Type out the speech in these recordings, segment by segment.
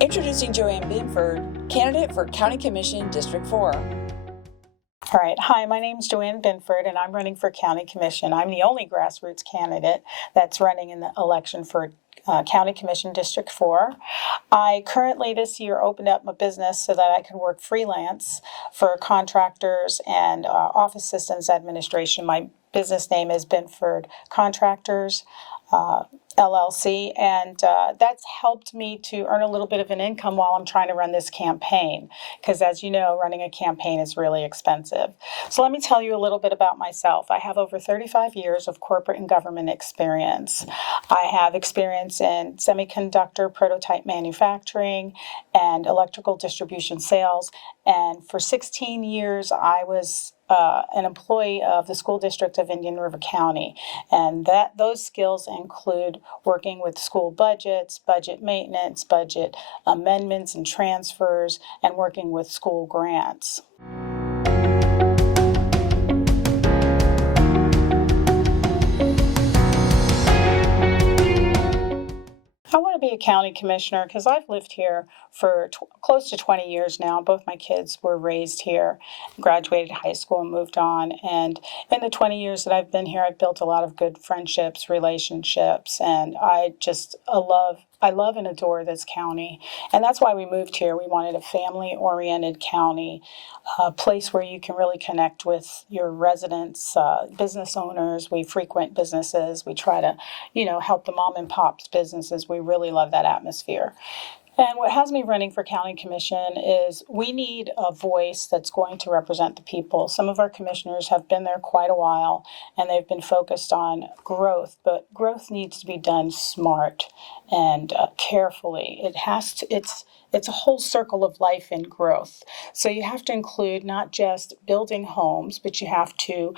Introducing Joann Binford, candidate for County Commission District 4. All right. Hi, my name is Joann Binford, and I'm running for County Commission. I'm the only grassroots candidate that's running in the election for County Commission District 4. I currently this year opened up my business so that I could work freelance for contractors and office systems administration. My business name is Binford Contractors. LLC, and that's helped me to earn a little bit of an income while I'm trying to run this campaign, because as you know, running a campaign is really expensive. So let me tell you a little bit about myself. I have over 35 years of corporate and government experience. I have experience in semiconductor prototype manufacturing and electrical distribution sales, and for 16 years I was an employee of the school district of Indian River County, and those skills include working with school budgets, budget maintenance, budget amendments and transfers, and working with school grants. I want to be a county commissioner because I've lived here for close to 20 years now. Both my kids were raised here, graduated high school and moved on. And in the 20 years that I've been here, I've built a lot of good friendships, relationships, and I love and adore this county. And that's why we moved here. We wanted a family-oriented county, a place where you can really connect with your residents, business owners. We frequent businesses. We try to, help the mom and pop's businesses. We really love that atmosphere. And what has me running for county commission is we need a voice that's going to represent the people. Some of our commissioners have been there quite a while, and they've been focused on growth, but growth needs to be done smart and carefully. It's a whole circle of life in growth. So you have to include not just building homes, but you have to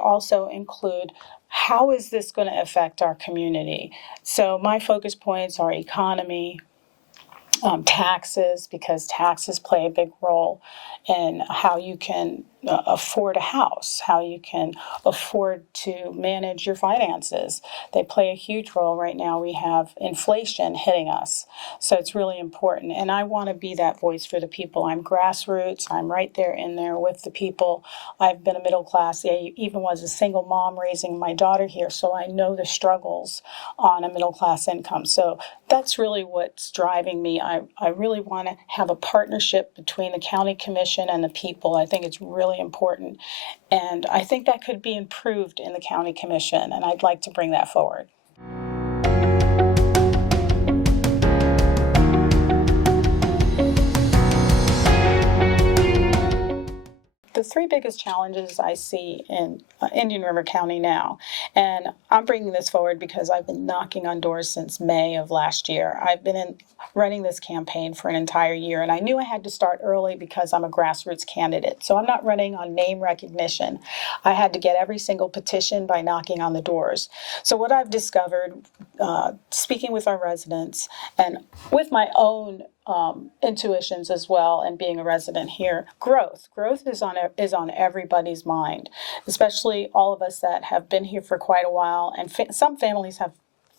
also include how is this going to affect our community. So my focus points are economy, taxes, because taxes play a big role in how you can afford a house, how you can afford to manage your finances. They play a huge role. Right now we have inflation hitting us, so it's really important. And I want to be that voice for the people. I'm grassroots. I'm right there in there with the people. I've been a middle class. I even was a single mom raising my daughter here, so I know the struggles on a middle class income. So that's really what's driving me. I really want to have a partnership between the county commission and the people. I think it's really important, and I think that could be improved in the county commission, and I'd like to bring that forward. The three biggest challenges I see in Indian River County now, and I'm bringing this forward because I've been knocking on doors since May of last year. I've been running this campaign for an entire year, and I knew I had to start early because I'm a grassroots candidate. So I'm not running on name recognition. I had to get every single petition by knocking on the doors. So what I've discovered, speaking with our residents and with my own intuitions as well, and being a resident here, growth is on everybody's mind, especially all of us that have been here for quite a while, and some families have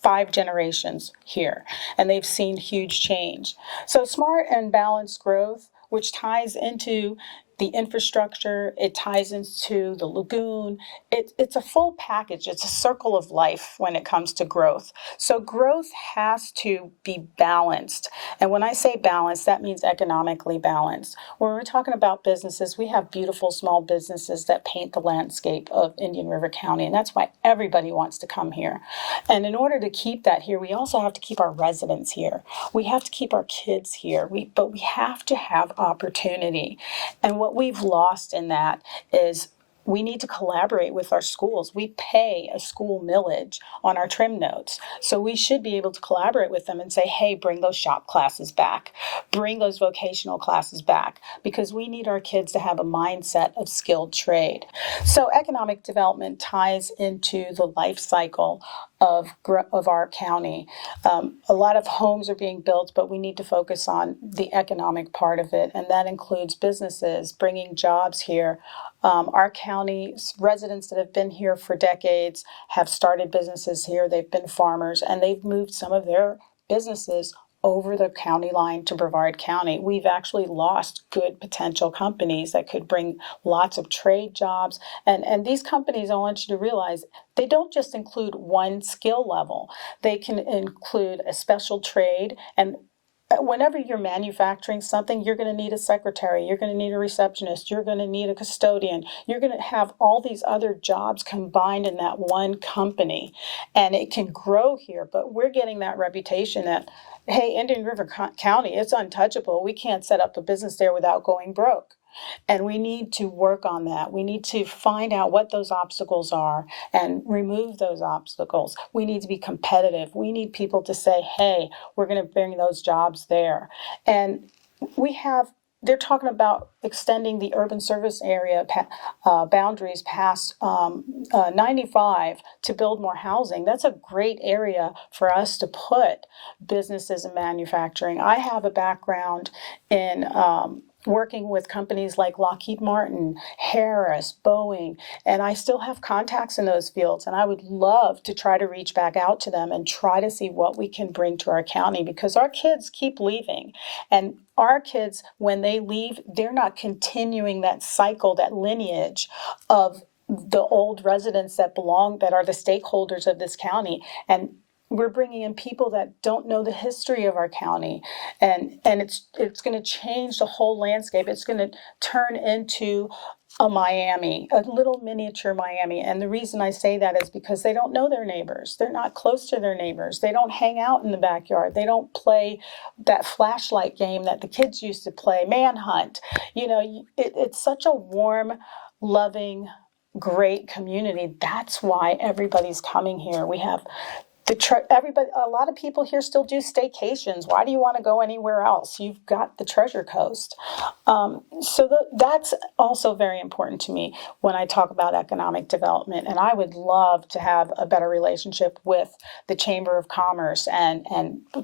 5 generations here, and they've seen huge change. So smart and balanced growth, which ties into the infrastructure, it ties into the lagoon. It's a full package. It's a circle of life when it comes to growth. So growth has to be balanced. And when I say balanced, that means economically balanced. When we're talking about businesses, we have beautiful small businesses that paint the landscape of Indian River County, and that's why everybody wants to come here. And in order to keep that here, we also have to keep our residents here. We have to keep our kids here, but we have to have opportunity. And what we've lost in that is we need to collaborate with our schools. We pay a school millage on our trim notes. So we should be able to collaborate with them and say, hey, bring those shop classes back. Bring those vocational classes back, because we need our kids to have a mindset of skilled trade. So economic development ties into the life cycle of our county. A lot of homes are being built, but we need to focus on the economic part of it, and that includes businesses, bringing jobs here. Our county's residents that have been here for decades have started businesses here. They've been farmers, and they've moved some of their businesses over the county line to Brevard County, we've actually lost good potential companies that could bring lots of trade jobs. And these companies, I want you to realize, they don't just include one skill level. They can include a special trade, and whenever you're manufacturing something, you're going to need a secretary, you're going to need a receptionist, you're going to need a custodian, you're going to have all these other jobs combined in that one company, and it can grow here. But we're getting that reputation that, hey, Indian River County, it's untouchable. We can't set up a business there without going broke. And we need to work on that. We need to find out what those obstacles are and remove those obstacles. We need to be competitive. We need people to say, hey, we're going to bring those jobs there. And they're talking about extending the urban service area boundaries past 95 to build more housing. That's a great area for us to put businesses and manufacturing. I have a background in working with companies like Lockheed Martin, Harris, Boeing, and I still have contacts in those fields, and I would love to try to reach back out to them and try to see what we can bring to our county, because our kids keep leaving, and our kids, when they leave, they're not continuing that cycle, that lineage of the old residents that are the stakeholders of this county. And we're bringing in people that don't know the history of our county, and it's going to change the whole landscape. It's going to turn into a Miami, a little miniature Miami. And the reason I say that is because they don't know their neighbors. They're not close to their neighbors. They don't hang out in the backyard. They don't play that flashlight game that the kids used to play, manhunt. It's such a warm, loving, great community. That's why everybody's coming here. We have everybody. A lot of people here still do staycations. Why do you want to go anywhere else? You've got the Treasure Coast. That's also very important to me when I talk about economic development. And I would love to have a better relationship with the Chamber of Commerce and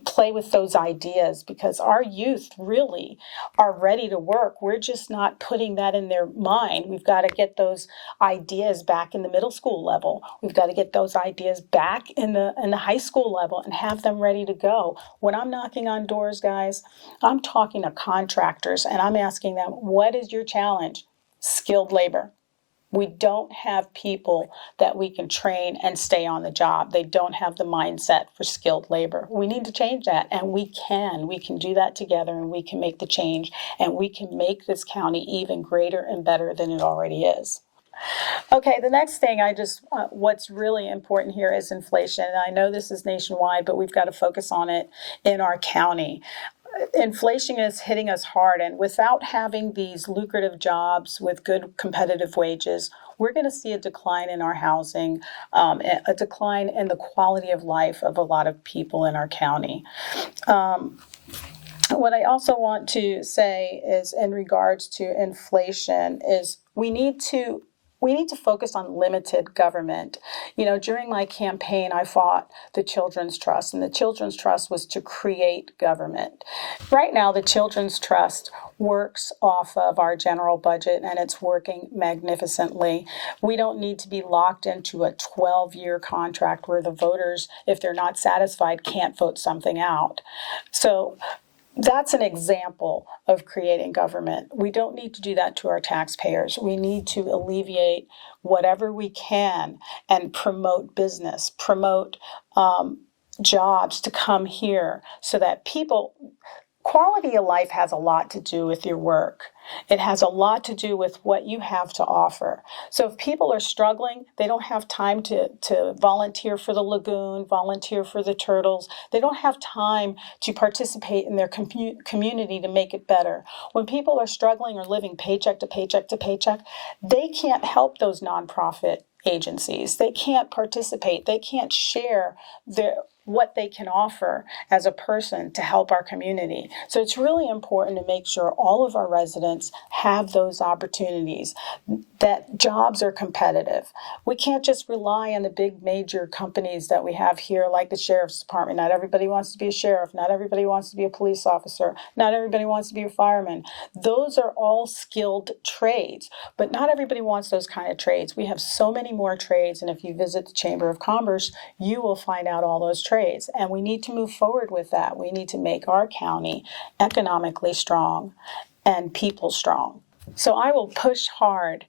play with those ideas, because our youth really are ready to work. We're just not putting that in their mind. We've got to get those ideas back in the middle school level. We've got to get those ideas back in the high school level and have them ready to go. When I'm knocking on doors, guys, I'm talking to contractors and I'm asking them, what is your challenge? Skilled labor. We don't have people that we can train and stay on the job. They don't have the mindset for skilled labor. We need to change that, and we can. We can do that together, and we can make the change, and we can make this county even greater and better than it already is. Okay, the next thing what's really important here is inflation. And I know this is nationwide, but we've got to focus on it in our county. Inflation is hitting us hard, and without having these lucrative jobs with good competitive wages, we're going to see a decline in our housing, a decline in the quality of life of a lot of people in our county. What I also want to say is, in regards to inflation, is we need to focus on limited government. During my campaign, I fought the Children's Trust, and the Children's Trust was to create government. Right now, the Children's Trust works off of our general budget, and it's working magnificently. We don't need to be locked into a 12-year contract where the voters, if they're not satisfied, can't vote something out. So that's an example of creating government. We don't need to do that to our taxpayers. We need to alleviate whatever we can and promote business, promote jobs to come here, so that quality of life has a lot to do with your work. It has a lot to do with what you have to offer. So if people are struggling, they don't have time to volunteer for the lagoon, volunteer for the turtles. They don't have time to participate in their community to make it better. When people are struggling or living paycheck to paycheck to paycheck, they can't help those nonprofit agencies. They can't participate. They can't share what they can offer as a person to help our community. So it's really important to make sure all of our residents have those opportunities, that jobs are competitive. We can't just rely on the big major companies that we have here, like the Sheriff's Department. Not everybody wants to be a sheriff. Not everybody wants to be a police officer. Not everybody wants to be a fireman. Those are all skilled trades, but not everybody wants those kind of trades. We have so many more trades, and if you visit the Chamber of Commerce, you will find out all those trades. grades. And we need to move forward with that. We need to make our county economically strong and people strong. So I will push hard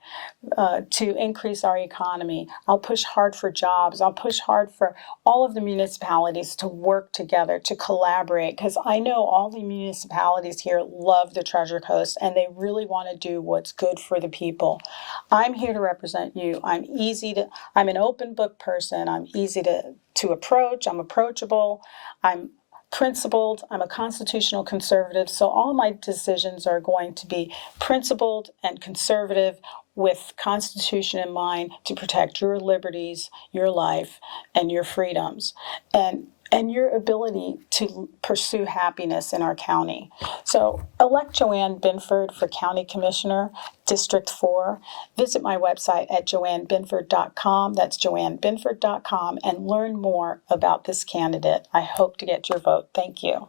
to increase our economy. I'll push hard for jobs. I'll push hard for all of the municipalities to work together, to collaborate, because I know all the municipalities here love the Treasure Coast and they really want to do what's good for the people. I'm here to represent you. I'm an open book person. I'm easy to approach. I'm approachable. I'm principled. I'm a constitutional conservative, so all my decisions are going to be principled and conservative with Constitution in mind to protect your liberties, your life, and your freedoms, and your ability to pursue happiness in our county. So elect Joann Binford for County Commissioner, District 4. Visit my website at joannbinford.com. That's joannbinford.com, and learn more about this candidate. I hope to get your vote. Thank you.